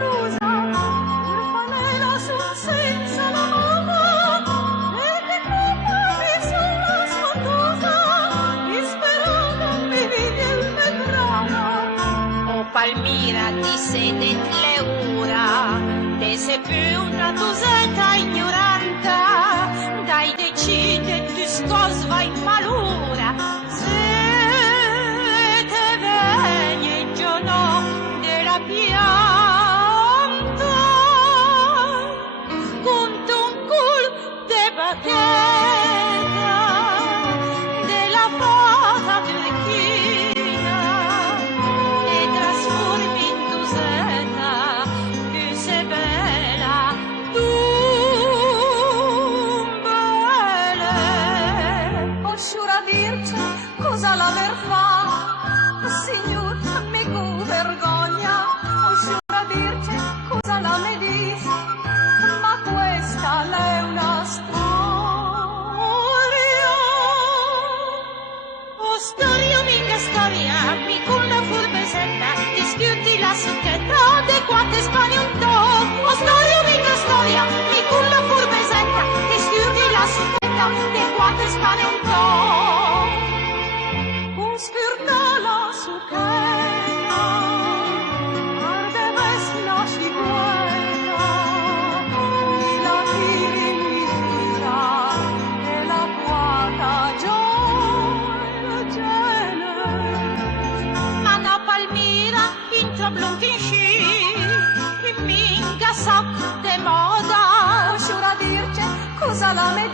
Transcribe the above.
rusa, orfanella son senza la mamma, perché come sono sfondosa, disperata mi vidi una grana. O Palmira, disse le ura, te sei più una dusetta ignoranta, dai decide tu scos vai in malura, se te vegni il giorno della pianta, con un cul de bacchetta, della fata turchina, e trasformi in dusetta, più sei bella, Osciura dirci cosa l'aver fa, signor, mi cu vergogna, osciura dirci cosa la me dis, ma questa è una storia. Oh storia, minga storia, mi con la furbesetta, ti schiutti la succhetta, de quante spani un to. Oh storia, minga storia, mi con la furbesetta, ti schiutti la succhetta, de quante spani un to. Un spirtala su chena, arde ves la cigueta, mi la tiri mi tira, e la guata gioia gene. Ma no Palmira, intro blunkin sci, minga sa de moda. Osciura dirce cosa la me